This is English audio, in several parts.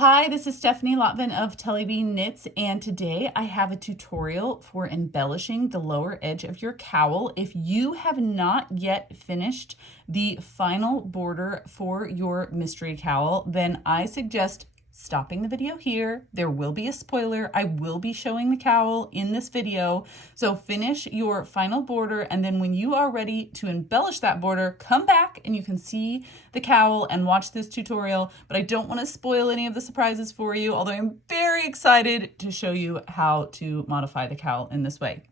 Hi, this is Stephanie Lotvin of Tellybean Knits, and today I have a tutorial for embellishing the lower edge of your cowl. If you have not yet finished the final border for your mystery cowl, then I suggest stopping the video here. There will be a spoiler. I will be showing the cowl in this video. So finish your final border, and then when you are ready to embellish that border, come back and you can see the cowl and watch this tutorial. But I don't want to spoil any of the surprises for you, although I'm very excited to show you how to modify the cowl in this way.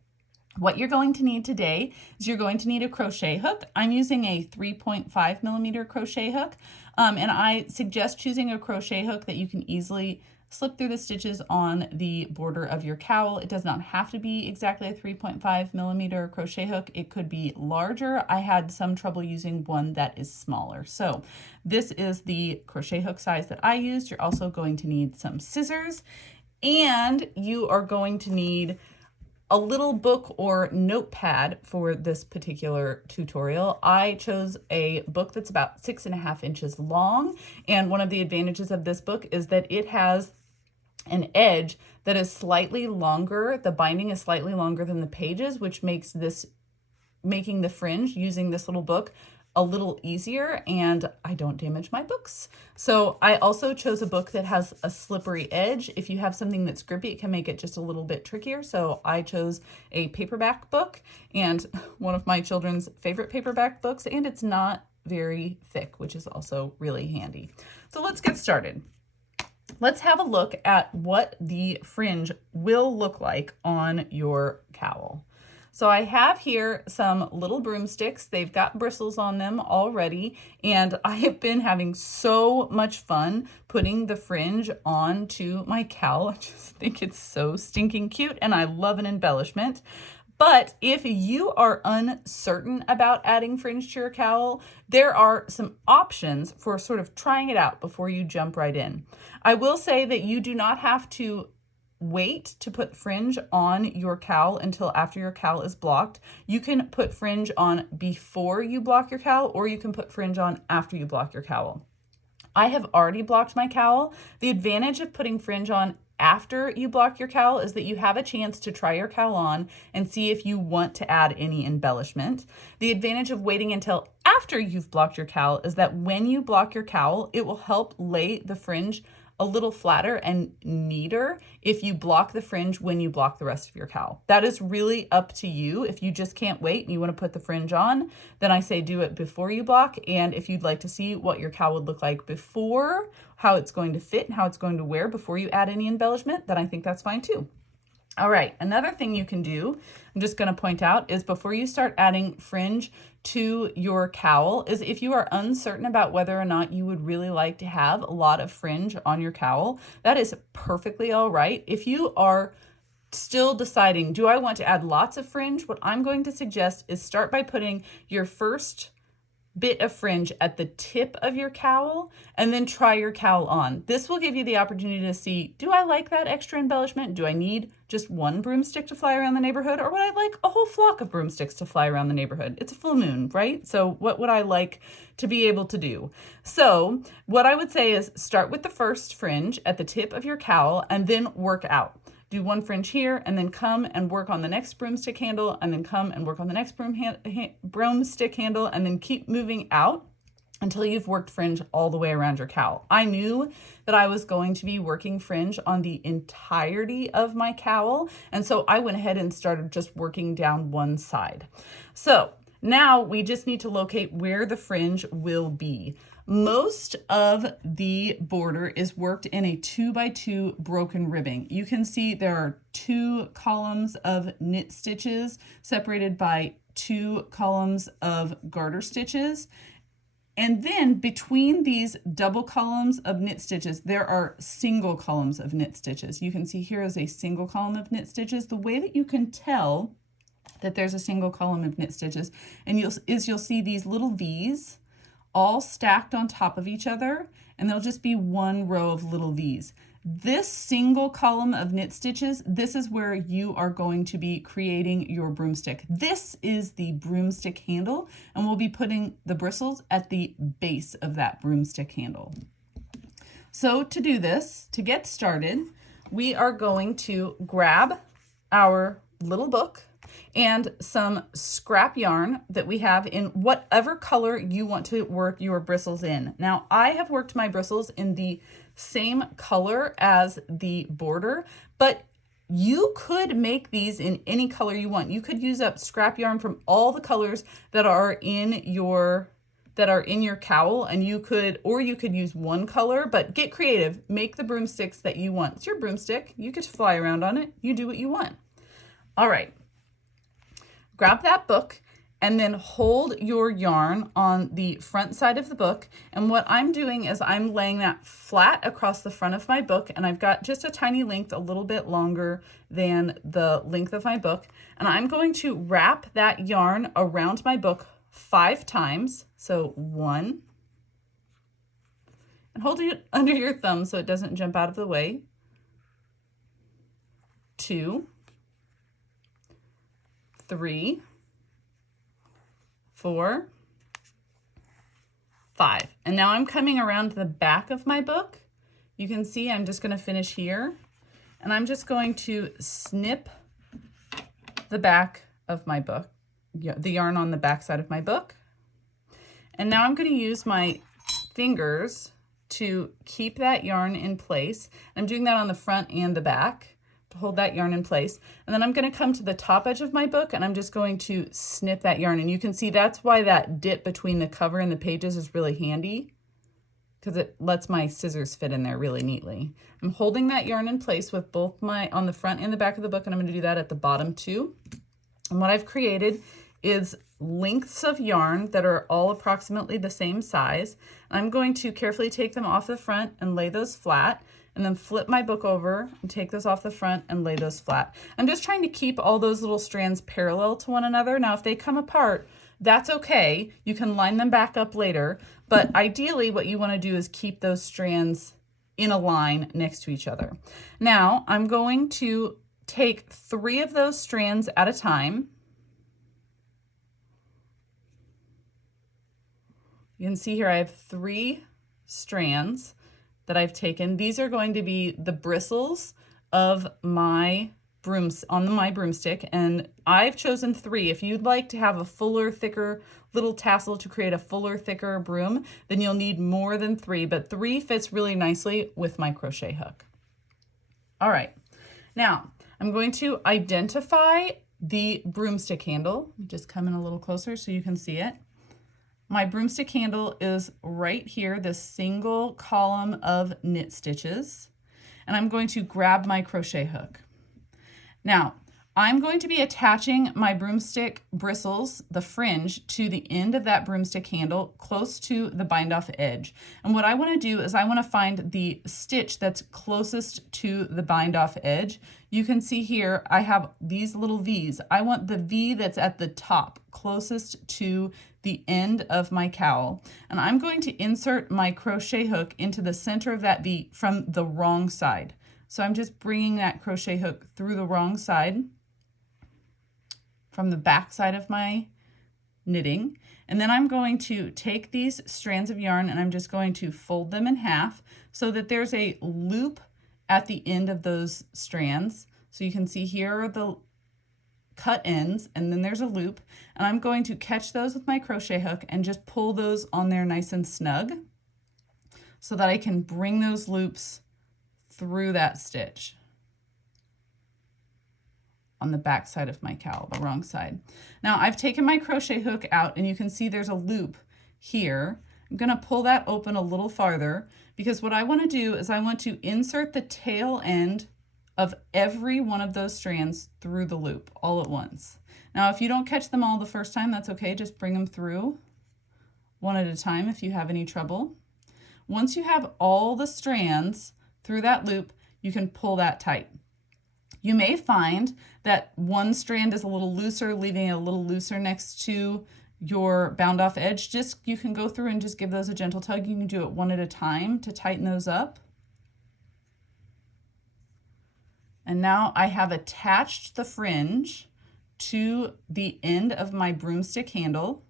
What you're going to need today is you're going to need a crochet hook. I'm using a 3.5 millimeter crochet hook, and I suggest choosing a crochet hook that you can easily slip through the stitches on the border of your cowl. It does not have to be exactly a 3.5 millimeter crochet hook. It could be larger. I had some trouble using one that is smaller. So this is the crochet hook size that I used. You're also going to need some scissors, and you are going to need a little book or notepad for this particular tutorial. I chose a book that's about 6.5 inches long, and one of the advantages of this book is that it has an edge that is slightly longer. The binding is slightly longer than the pages, which makes making the fringe using this little book a little easier, and I don't damage my books. So I also chose a book that has a slippery edge. If you have something that's grippy, it can make it just a little bit trickier. So I chose a paperback book, and one of my children's favorite paperback books, and it's not very thick, which is also really handy. So let's get started. Let's have a look at what the fringe will look like on your cowl. So I have here some little broomsticks. They've got bristles on them already, and I have been having so much fun putting the fringe onto my cowl. I just think it's so stinking cute, and I love an embellishment. But if you are uncertain about adding fringe to your cowl, there are some options for sort of trying it out before you jump right in. I will say that you do not have to wait to put fringe on your cowl until after your cowl is blocked. You can put fringe on before you block your cowl, or you can put fringe on after you block your cowl. I have already blocked my cowl. The advantage of putting fringe on after you block your cowl is that you have a chance to try your cowl on and see if you want to add any embellishment. The advantage of waiting until after you've blocked your cowl is that when you block your cowl, it will help lay the fringe a little flatter and neater if you block the fringe when you block the rest of your cowl. That is really up to you. If you just can't wait and you want to put the fringe on, then I say do it before you block. And if you'd like to see what your cowl would look like before, how it's going to fit and how it's going to wear before you add any embellishment, then I think that's fine too. All right, another thing you can do, I'm just going to point out, is before you start adding fringe to your cowl, is if you are uncertain about whether or not you would really like to have a lot of fringe on your cowl, that is perfectly all right. If you are still deciding, do I want to add lots of fringe? What I'm going to suggest is start by putting your first bit of fringe at the tip of your cowl and then try your cowl on. This will give you the opportunity to see, do I like that extra embellishment? Do I need just one broomstick to fly around the neighborhood, or would I like a whole flock of broomsticks to fly around the neighborhood? It's a full moon, right? So what would I like to be able to do? So what I would say is start with the first fringe at the tip of your cowl and then work out. Do one fringe here and then come and work on the next broomstick handle, and then come and work on the next broomstick handle, and then keep moving out until you've worked fringe all the way around your cowl. I knew that I was going to be working fringe on the entirety of my cowl, and so I went ahead and started just working down one side. So now we just need to locate where the fringe will be. Most of the border is worked in a 2x2 broken ribbing. You can see there are 2 columns of knit stitches separated by 2 columns of garter stitches. And then between these double columns of knit stitches, there are single columns of knit stitches. You can see here is a single column of knit stitches. The way that you can tell that there's a single column of knit stitches and you'll see these little V's all stacked on top of each other, and there'll just be one row of little V's. This single column of knit stitches, this is where you are going to be creating your broomstick. This is the broomstick handle, and we'll be putting the bristles at the base of that broomstick handle. So to do this, to get started, we are going to grab our little book and some scrap yarn that we have in whatever color you want to work your bristles in. Now, I have worked my bristles in the same color as the border, but you could make these in any color you want. You could use up scrap yarn from all the colors that are in your cowl, and you could use one color, but get creative. Make the broomsticks that you want. It's your broomstick. You get to fly around on it. You do what you want. All right. Grab that book and then hold your yarn on the front side of the book. And what I'm doing is I'm laying that flat across the front of my book, and I've got just a tiny length, a little bit longer than the length of my book. And I'm going to wrap that yarn around my book 5 times. So 1, and hold it under your thumb so it doesn't jump out of the way. 2, 3, 4, 5. And now I'm coming around the back of my book. You can see I'm just going to finish here, and I'm just going to snip the back of my book, the yarn on the back side of my book. And now I'm going to use my fingers to keep that yarn in place. I'm doing that on the front and the back to hold that yarn in place. And then I'm going to come to the top edge of my book, and I'm just going to snip that yarn. And you can see that's why that dip between the cover and the pages is really handy, because it lets my scissors fit in there really neatly. I'm holding that yarn in place with both on the front and the back of the book, and I'm going to do that at the bottom too. And what I've created is lengths of yarn that are all approximately the same size. I'm going to carefully take them off the front and lay those flat, and then flip my book over and take those off the front and lay those flat. I'm just trying to keep all those little strands parallel to one another. Now, if they come apart, that's okay. You can line them back up later, but ideally what you want to do is keep those strands in a line next to each other. Now, I'm going to take 3 of those strands at a time. You can see here I have 3 strands that I've taken. These are going to be the bristles of my my broomstick, and I've chosen 3. If you'd like to have a fuller, thicker little tassel to create a fuller, thicker broom, then you'll need more than 3, but 3 fits really nicely with my crochet hook. All right, now I'm going to identify the broomstick handle. Let me just come in a little closer so you can see it. My broomstick handle is right here, this single column of knit stitches, and I'm going to grab my crochet hook. Now, I'm going to be attaching my broomstick bristles, the fringe, to the end of that broomstick handle close to the bind off edge. And what I want to do is I want to find the stitch that's closest to the bind off edge. You can see here I have these little V's. I want the V that's at the top, closest to the end of my cowl. And I'm going to insert my crochet hook into the center of that V from the wrong side. So I'm just bringing that crochet hook through the wrong side from the back side of my knitting. And then I'm going to take these strands of yarn and I'm just going to fold them in half so that there's a loop at the end of those strands. So you can see here are the cut ends, and then there's a loop, and I'm going to catch those with my crochet hook and just pull those on there nice and snug so that I can bring those loops through that stitch on the back side of my cowl, the wrong side. Now I've taken my crochet hook out, and you can see there's a loop here. I'm going to pull that open a little farther because what I want to do is I want to insert the tail end of every one of those strands through the loop all at once. Now, if you don't catch them all the first time, that's okay. Just bring them through one at a time if you have any trouble. Once you have all the strands through that loop, you can pull that tight. You may find that one strand is a little looser, leaving it a little looser next to your bound off edge. You can go through and just give those a gentle tug. You can do it one at a time to tighten those up. And now I have attached the fringe to the end of my broomstick handle.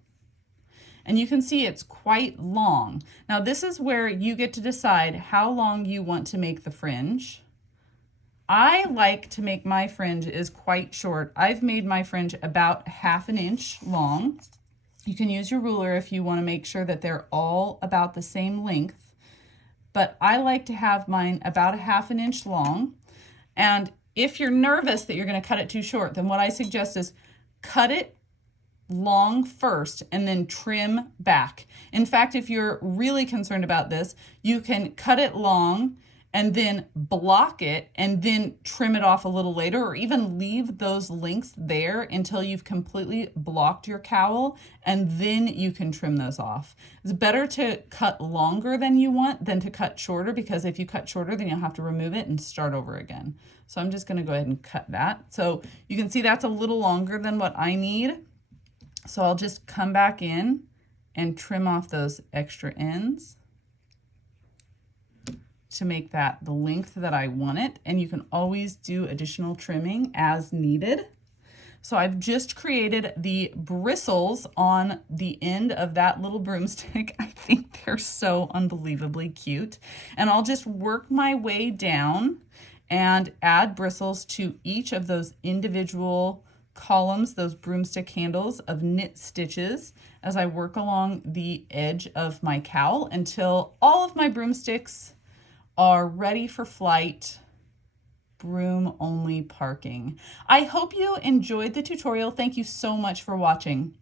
And you can see it's quite long. Now this is where you get to decide how long you want to make the fringe. I like to make my fringe is quite short. I've made my fringe about 1/2 inch long. You can use your ruler if you want to make sure that they're all about the same length. But I like to have mine about 1/2 inch long. And if you're nervous that you're going to cut it too short, then what I suggest is cut it long first and then trim back. In fact, if you're really concerned about this, you can cut it long and then block it and then trim it off a little later, or even leave those lengths there until you've completely blocked your cowl, and then you can trim those off. It's better to cut longer than you want than to cut shorter, because if you cut shorter, then you'll have to remove it and start over again. So I'm just gonna go ahead and cut that. So you can see that's a little longer than what I need. So I'll just come back in and trim off those extra ends to make that the length that I want it. And you can always do additional trimming as needed. So I've just created the bristles on the end of that little broomstick. I think they're so unbelievably cute. And I'll just work my way down and add bristles to each of those individual columns, those broomstick handles of knit stitches, as I work along the edge of my cowl until all of my broomsticks are ready for flight, broom only parking. I hope you enjoyed the tutorial. Thank you so much for watching.